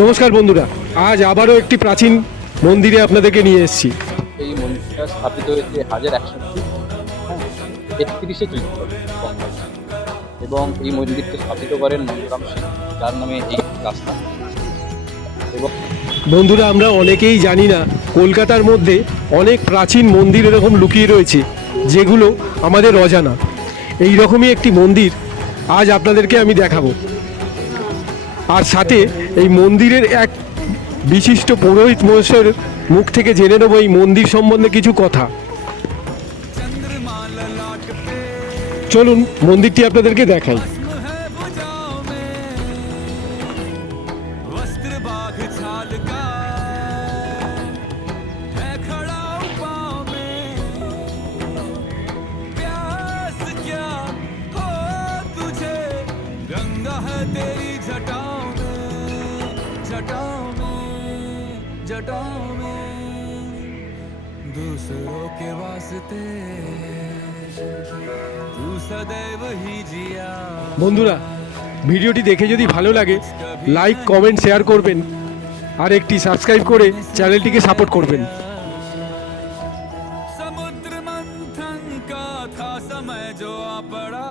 নমস্কার বন্ধুরা, আজ আবারও একটি প্রাচীন মন্দিরে আপনাদেরকে নিয়ে এসেছি। এই মন্দিরটা স্থাপিত হয়েছে 1161 চৈত্র এবং এই মন্দিরকে স্থাপিত করেন নন্দরাম সিং, যার নামে এই রাস্তা। এবং বন্ধুরা, আমরা অনেকেই জানি না কলকাতার মধ্যে অনেক প্রাচীন মন্দির এরকম লুকিয়ে রয়েছে যেগুলো আমাদের অজানা। এই রকমই একটি মন্দির আজ আপনাদেরকে আমি দেখাবো। আর সাথে এই মন্দিরের এক বিশিষ্ট পুরোহিত মহাশয়ের মুখ থেকে জেনে নেব এই মন্দির সম্বন্ধে কিছু কথা। চলুন মন্দিরটি আপনাদেরকে দেখাই। जटाओं में दूसरों के वास्ते तू सदैव ही जिया। বন্ধুরা, ভিডিওটি দেখে যদি ভালো লাগে লাইক, কমেন্ট, শেয়ার করবেন আর একটি সাবস্ক্রাইব করে চ্যানেলটিকে সাপোর্ট করবেন।